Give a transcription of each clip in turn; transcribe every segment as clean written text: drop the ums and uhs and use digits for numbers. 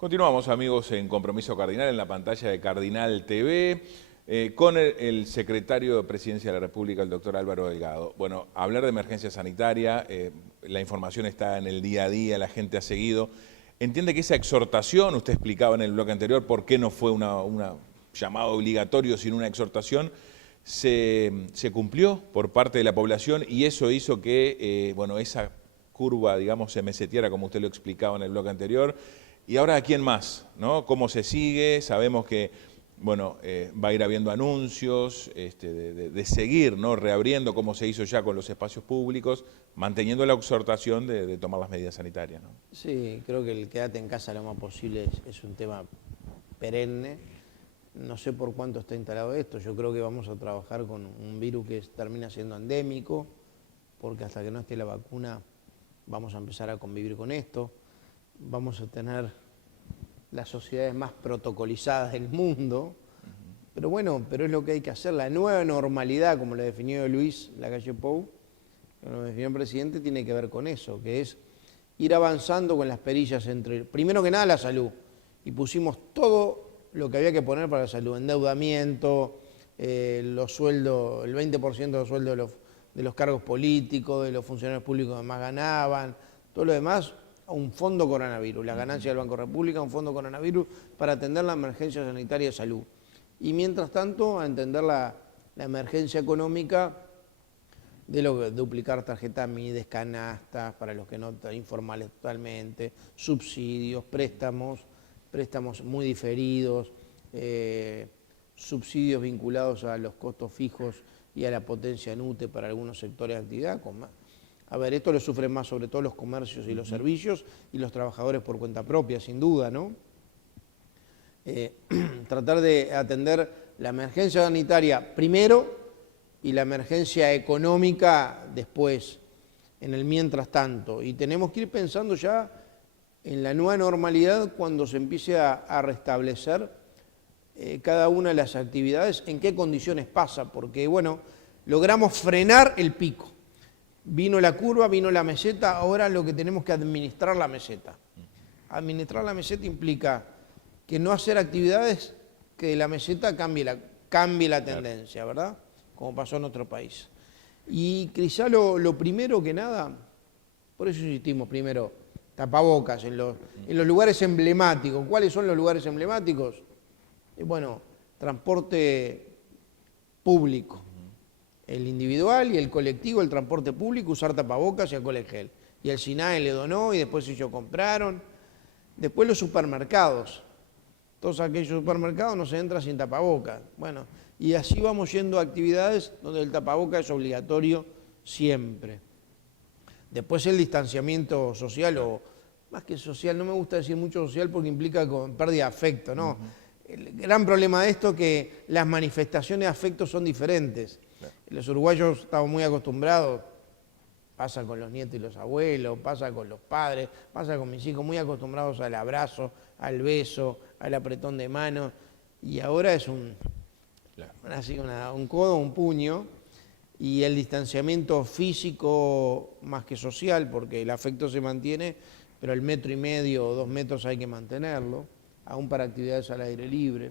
Continuamos, amigos, en Compromiso Cardinal, en la pantalla de Cardinal TV, con el secretario de Presidencia de la República, el doctor Álvaro Delgado. Bueno, hablar de emergencia sanitaria, la información está en el día a día, la gente ha seguido. Entiende que esa exhortación, usted explicaba en el bloque anterior por qué no fue una llamado obligatorio, sino una exhortación, se cumplió por parte de la población y eso hizo que, bueno, esa curva, digamos, se meseteara, como usted lo explicaba en el bloque anterior. Y ahora, ¿a quién más? ¿No? ¿Cómo se sigue? Sabemos que, bueno, va a ir habiendo anuncios de seguir, ¿no? Reabriendo, como se hizo ya con los espacios públicos, manteniendo la exhortación de tomar las medidas sanitarias, ¿no? Sí, creo que el quédate en casa lo más posible es un tema perenne. No sé por cuánto está instalado esto. Yo creo que vamos a trabajar con un virus que termina siendo endémico, porque hasta que no esté la vacuna vamos a empezar a convivir con esto. Vamos a tener las sociedades más protocolizadas del mundo, pero bueno, pero es lo que hay que hacer. La nueva normalidad, como la definió Luis Lacalle Pou, como lo definió el presidente, tiene que ver con eso, que es ir avanzando con las perillas entre, primero que nada, la salud, y pusimos todo lo que había que poner para la salud, endeudamiento, los sueldos, el 20% de los sueldos de los cargos políticos, de los funcionarios públicos que más ganaban, todo lo demás, un fondo coronavirus, la ganancia del Banco República, un fondo coronavirus para atender la emergencia sanitaria de salud. Y mientras tanto, a entender la emergencia económica de lo que duplicar tarjetas MIDES, canastas, para los que no están informales totalmente, subsidios, préstamos muy diferidos, subsidios vinculados a los costos fijos y a la potencia en UTE para algunos sectores de actividad. A ver, esto lo sufren más sobre todo los comercios y los servicios y los trabajadores por cuenta propia, sin duda, ¿no? Tratar de atender la emergencia sanitaria primero y la emergencia económica después, en el mientras tanto. Y tenemos que ir pensando ya en la nueva normalidad cuando se empiece a restablecer cada una de las actividades, en qué condiciones pasa, porque, bueno, logramos frenar el pico. Vino la curva, vino la meseta, ahora lo que tenemos que administrar la meseta. Administrar la meseta implica que no hacer actividades que la meseta cambie la tendencia, ¿verdad? Como pasó en otro país. Y quizá lo primero que nada, por eso insistimos primero, tapabocas en los lugares emblemáticos. ¿Cuáles son los lugares emblemáticos? Bueno, transporte público. El individual y el colectivo, el transporte público, usar tapabocas y alcohol en gel. Y el SINAE le donó y después ellos compraron. Después los supermercados. Todos aquellos supermercados no se entra sin tapabocas. Bueno, y así vamos yendo a actividades donde el tapabocas es obligatorio siempre. Después el distanciamiento social, o más que social, no me gusta decir mucho social porque implica pérdida de afecto, ¿no? El gran problema de esto es que las manifestaciones de afecto son diferentes. Los uruguayos estamos muy acostumbrados, pasa con los nietos y los abuelos, pasa con los padres, pasa con mis hijos, muy acostumbrados al abrazo, al beso, al apretón de manos, y ahora es un codo, un puño, y el distanciamiento físico más que social, porque el afecto se mantiene, pero el 1,5 metros o 2 metros hay que mantenerlo, aún para actividades al aire libre.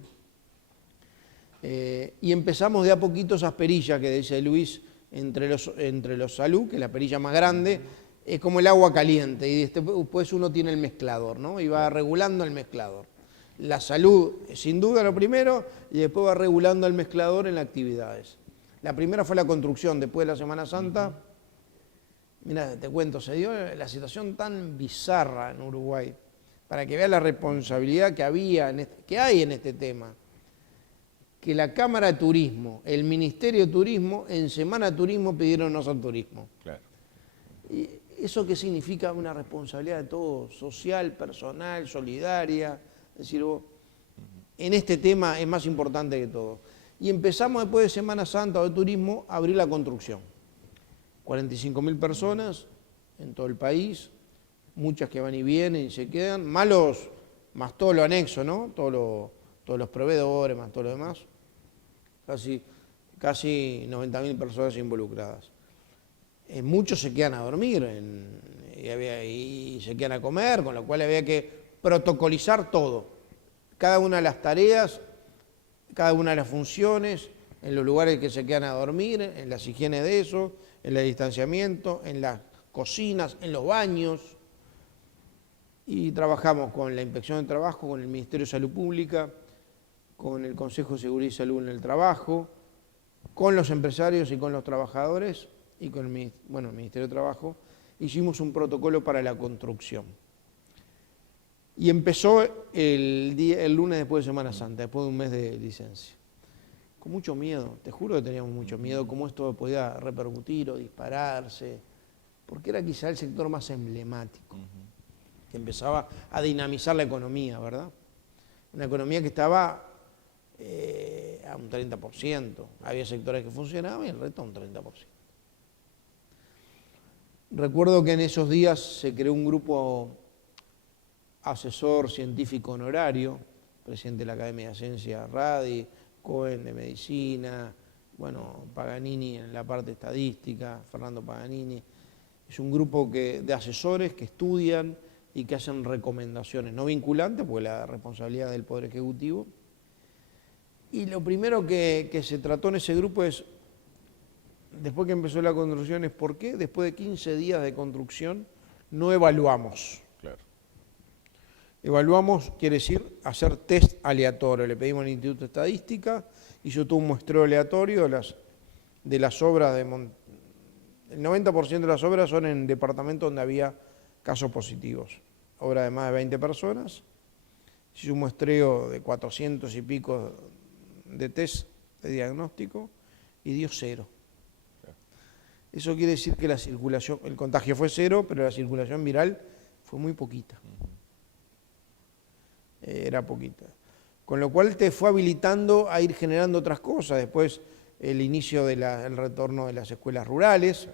Y empezamos de a poquito esas perillas que dice Luis entre los salud, que es la perilla más grande, es como el agua caliente, y después uno tiene el mezclador, ¿no? Y va regulando el mezclador. La salud, sin duda, lo primero, y después va regulando el mezclador en las actividades. La primera fue la construcción, después de la Semana Santa. Mira, te cuento, se dio la situación tan bizarra en Uruguay, para que veas la responsabilidad que hay en este tema, que la Cámara de Turismo, el Ministerio de Turismo, en Semana de Turismo pidieron no hacer turismo. Claro. ¿Y eso qué significa? Una responsabilidad de todos, social, personal, solidaria. Es decir, en este tema es más importante que todo. Y empezamos después de Semana Santa o de turismo a abrir la construcción. 45.000 personas en todo el país, muchas que van y vienen y se quedan, más todo lo anexo, ¿no? Todos los proveedores, más todo lo demás. Casi 90.000 personas involucradas. Muchos se quedan a dormir y se quedan a comer, con lo cual había que protocolizar todo, cada una de las tareas, cada una de las funciones, en los lugares que se quedan a dormir, en las higienes de eso, en el distanciamiento, en las cocinas, en los baños. Y trabajamos con la Inspección de Trabajo, con el Ministerio de Salud Pública, con el Consejo de Seguridad y Salud en el Trabajo, con los empresarios y con los trabajadores y con el Ministerio de Trabajo. Hicimos un protocolo para la construcción. Y empezó el lunes después de Semana Santa, después de un mes de licencia. Con mucho miedo, te juro que teníamos mucho miedo, cómo esto podía repercutir o dispararse, porque era quizá el sector más emblemático, que empezaba a dinamizar la economía, ¿verdad? Una economía que estaba a un 30%, había sectores que funcionaban y el resto a un 30%. Recuerdo que en esos días se creó un grupo asesor científico honorario, presidente de la Academia de Ciencias Radi, Cohen de Medicina, bueno, Paganini en la parte estadística, Fernando Paganini. Es un grupo de asesores que estudian y que hacen recomendaciones, no vinculantes, porque la responsabilidad del Poder Ejecutivo. Y lo primero que se trató en ese grupo es, después que empezó la construcción, es por qué después de 15 días de construcción no evaluamos. Claro. Evaluamos quiere decir hacer test aleatorio. Le pedimos al Instituto de Estadística, hizo todo un muestreo aleatorio de las obras. El 90% de las obras son en departamentos donde había casos positivos. Obra de más de 20 personas. Hizo un muestreo de 400 y pico de test de diagnóstico y dio 0. Eso quiere decir que la circulación, el contagio fue 0, pero la circulación viral fue muy poquita. Era poquita. Con lo cual te fue habilitando a ir generando otras cosas. Después el inicio del retorno de las escuelas rurales.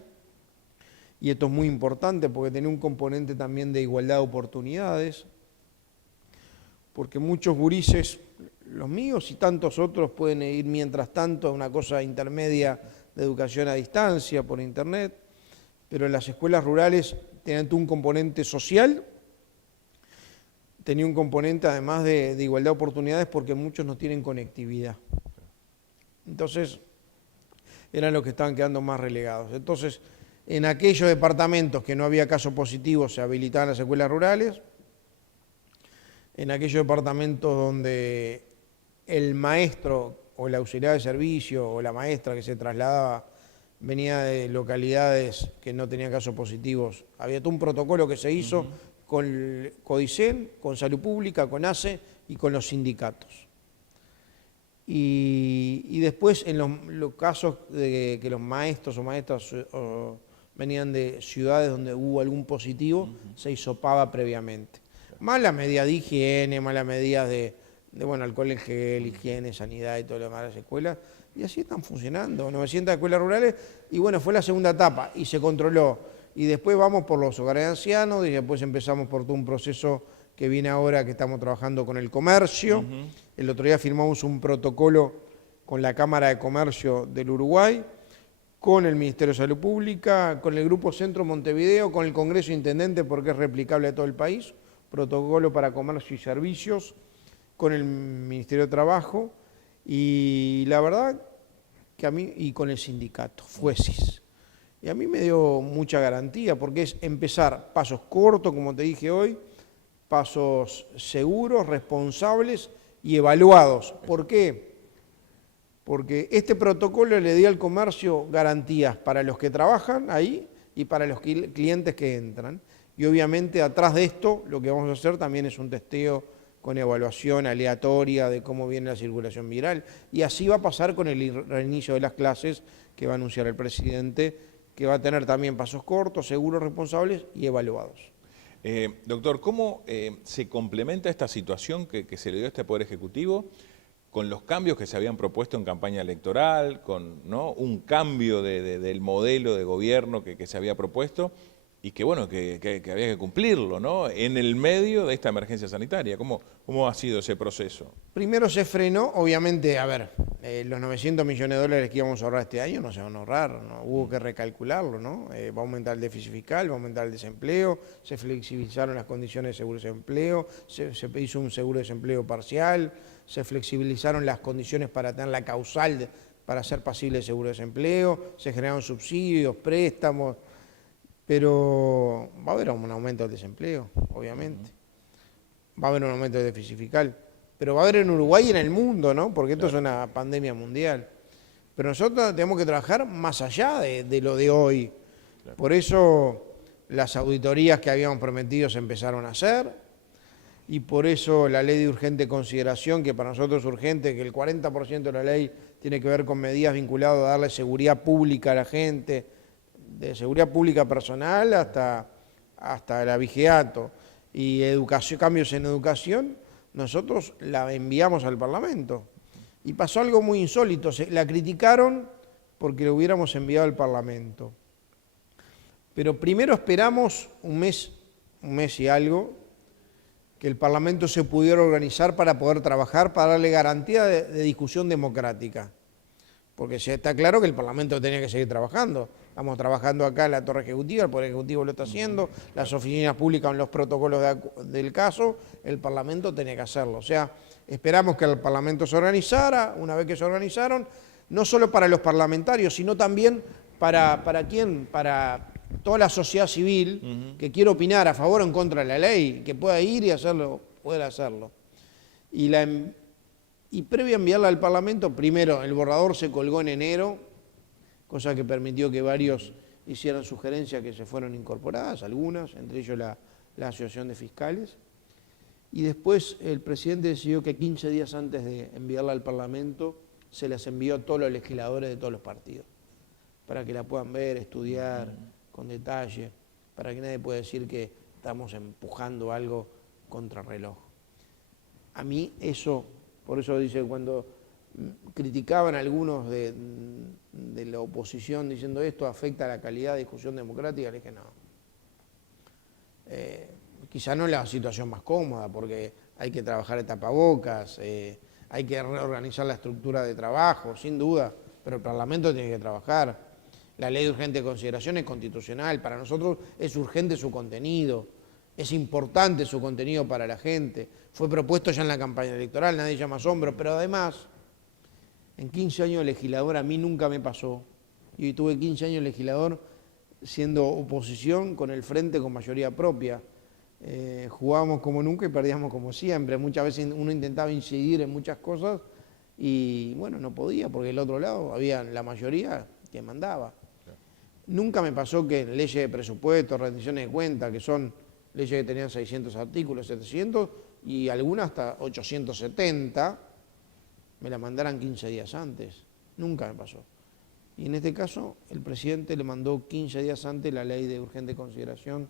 Y esto es muy importante porque tiene un componente también de igualdad de oportunidades. Porque muchos gurises, los míos y tantos otros, pueden ir mientras tanto a una cosa intermedia de educación a distancia por internet. Pero en las escuelas rurales tienen un componente social, tenía un componente además de igualdad de oportunidades porque muchos no tienen conectividad. Entonces, eran los que estaban quedando más relegados. Entonces, en aquellos departamentos que no había casos positivos se habilitaban las escuelas rurales, en aquellos departamentos donde el maestro o el auxiliar de servicio o la maestra que se trasladaba venía de localidades que no tenían casos positivos, había todo un protocolo que se hizo con Codicen, con Salud Pública, con ACE y con los sindicatos. Y después en los casos de que los maestros o maestras venían de ciudades donde hubo algún positivo, se hisopaba previamente. Más las medidas de higiene, más las medidas de alcohol en gel, higiene, sanidad y todo lo demás de las escuelas. Y así están funcionando, 900 escuelas rurales. Y bueno, fue la segunda etapa y se controló. Y después vamos por los hogares de ancianos y después empezamos por todo un proceso que viene ahora que estamos trabajando con el comercio. El otro día firmamos un protocolo con la Cámara de Comercio del Uruguay, con el Ministerio de Salud Pública, con el Grupo Centro Montevideo, con el Congreso Intendente porque es replicable a todo el país, protocolo para comercio y servicios, con el Ministerio de Trabajo y la verdad que a mí, y con el sindicato, FUESIS. Y a mí me dio mucha garantía porque es empezar pasos cortos, como te dije hoy, pasos seguros, responsables y evaluados. ¿Por qué? Porque este protocolo le dio al comercio garantías para los que trabajan ahí y para los clientes que entran. Y obviamente atrás de esto lo que vamos a hacer también es un testeo con evaluación aleatoria de cómo viene la circulación viral. Y así va a pasar con el reinicio de las clases que va a anunciar el presidente, que va a tener también pasos cortos, seguros, responsables y evaluados. Doctor, ¿cómo se complementa esta situación que se le dio a este Poder Ejecutivo con los cambios que se habían propuesto en campaña electoral, con un cambio del modelo de gobierno que se había propuesto y que bueno, que había que cumplirlo, ¿no? En el medio de esta emergencia sanitaria? ¿Cómo ha sido ese proceso? Primero se frenó, obviamente, a ver, los 900 millones de dólares que íbamos a ahorrar este año no se van a ahorrar, ¿no? Hubo que recalcularlo, ¿no? Va a aumentar el déficit fiscal, va a aumentar el desempleo, se flexibilizaron las condiciones de seguro de desempleo, se hizo un seguro de desempleo parcial, se flexibilizaron las condiciones para tener la causal para ser pasible de seguro de desempleo, se generaron subsidios, préstamos, pero va a haber un aumento del desempleo, obviamente. Va a haber un aumento del déficit fiscal. Pero va a haber en Uruguay y en el mundo, ¿no? Porque esto es una pandemia mundial. Pero nosotros tenemos que trabajar más allá de lo de hoy. Por eso las auditorías que habíamos prometido se empezaron a hacer, y por eso la ley de urgente consideración, que para nosotros es urgente, que el 40% de la ley tiene que ver con medidas vinculadas a darle seguridad pública a la gente, de seguridad pública personal hasta el abigeato, y educación, cambios en educación, nosotros la enviamos al Parlamento. Y pasó algo muy insólito, la criticaron porque la hubiéramos enviado al Parlamento. Pero primero esperamos un mes y algo, que el Parlamento se pudiera organizar para poder trabajar, para darle garantía de discusión democrática. Porque ya está claro que el Parlamento tenía que seguir trabajando. Estamos trabajando acá en la Torre Ejecutiva, el Poder Ejecutivo lo está haciendo, las oficinas públicas en los protocolos del caso, el Parlamento tenía que hacerlo. O sea, esperamos que el Parlamento se organizara. Una vez que se organizaron, no solo para los parlamentarios, sino también para toda la sociedad civil que quiere opinar a favor o en contra de la ley, que pueda ir y hacerlo, poder hacerlo. Y previo a enviarla al Parlamento, primero el borrador se colgó en enero, cosa que permitió que varios hicieran sugerencias que se fueron incorporadas, algunas, entre ellos la Asociación de Fiscales. Y después el presidente decidió que 15 días antes de enviarla al Parlamento se las envió a todos los legisladores de todos los partidos, para que la puedan ver, estudiar con detalle, para que nadie pueda decir que estamos empujando algo contra reloj. A mí eso, por eso dice, cuando criticaban algunos de la oposición diciendo esto afecta a la calidad de discusión democrática, le dije no. Quizá no es la situación más cómoda, porque hay que trabajar de tapabocas, hay que reorganizar la estructura de trabajo, sin duda, pero el Parlamento tiene que trabajar. La ley de urgente consideración es constitucional, para nosotros es urgente su contenido, es importante su contenido para la gente, fue propuesto ya en la campaña electoral, nadie llama asombro, pero además, en 15 años de legislador a mí nunca me pasó, y tuve 15 años de legislador siendo oposición con el frente con mayoría propia. Jugábamos como nunca y perdíamos como siempre. Muchas veces uno intentaba incidir en muchas cosas y bueno, no podía porque del otro lado había la mayoría que mandaba. Nunca me pasó que en leyes de presupuesto, rendiciones de cuentas, que son leyes que tenían 600 artículos, 700 y algunas hasta 870, me la mandaran 15 días antes. Nunca me pasó. Y en este caso, el presidente le mandó 15 días antes la ley de urgente consideración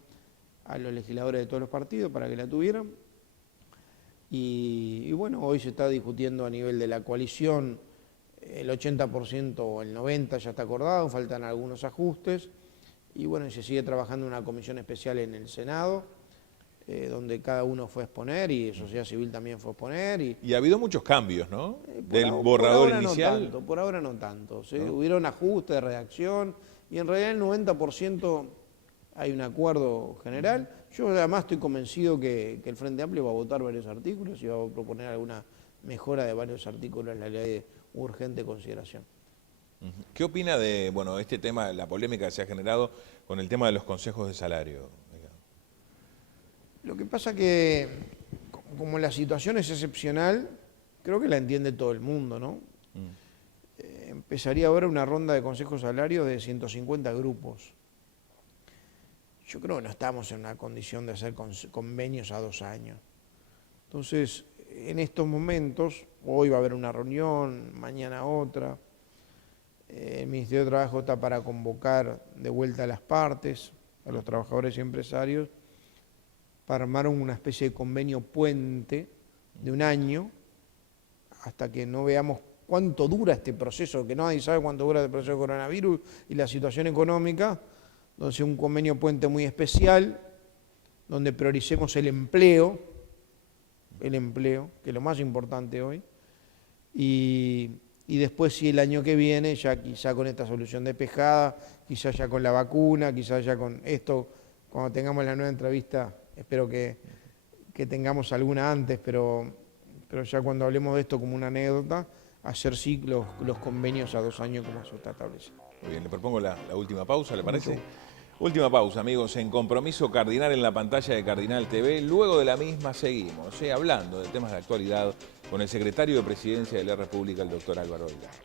a los legisladores de todos los partidos para que la tuvieran. Y bueno, hoy se está discutiendo a nivel de la coalición, el 80% o el 90% ya está acordado, faltan algunos ajustes. Y bueno, se sigue trabajando en una comisión especial en el Senado, donde cada uno fue a exponer y sociedad civil también fue a exponer. Y ha habido muchos cambios, ¿no? Del borrador inicial. Por ahora no tanto. ¿Sí? ¿No? Hubieron ajustes de redacción y en realidad el 90% hay un acuerdo general. Yo además estoy convencido que el Frente Amplio va a votar varios artículos y va a proponer alguna mejora de varios artículos en la ley de urgente consideración. ¿Qué opina de este tema, la polémica que se ha generado con el tema de los consejos de salario? Lo que pasa que, como la situación es excepcional, creo que la entiende todo el mundo, ¿no? Empezaría ahora una ronda de consejos de salario de 150 grupos. Yo creo que no estamos en una condición de hacer convenios a 2 años. Entonces, en estos momentos, hoy va a haber una reunión, mañana otra. El Ministerio de Trabajo está para convocar de vuelta a las partes, a los trabajadores y empresarios, para armar una especie de convenio puente de 1 año, hasta que no veamos cuánto dura este proceso, que nadie sabe cuánto dura el proceso de coronavirus y la situación económica. Entonces un convenio puente muy especial, donde prioricemos el empleo, que es lo más importante hoy, y y después si el año que viene, ya quizá con esta solución despejada, quizá ya con la vacuna, quizá ya con esto, cuando tengamos la nueva entrevista, espero que tengamos alguna antes, pero ya cuando hablemos de esto como una anécdota, hacer sí los convenios a 2 años como eso está establecido. Muy bien, le propongo la última pausa, ¿le parece? Última pausa, amigos, en Compromiso Cardinal en la pantalla de Cardinal TV. Luego de la misma seguimos, hablando de temas de actualidad con el secretario de Presidencia de la República, el doctor Álvaro Delgado.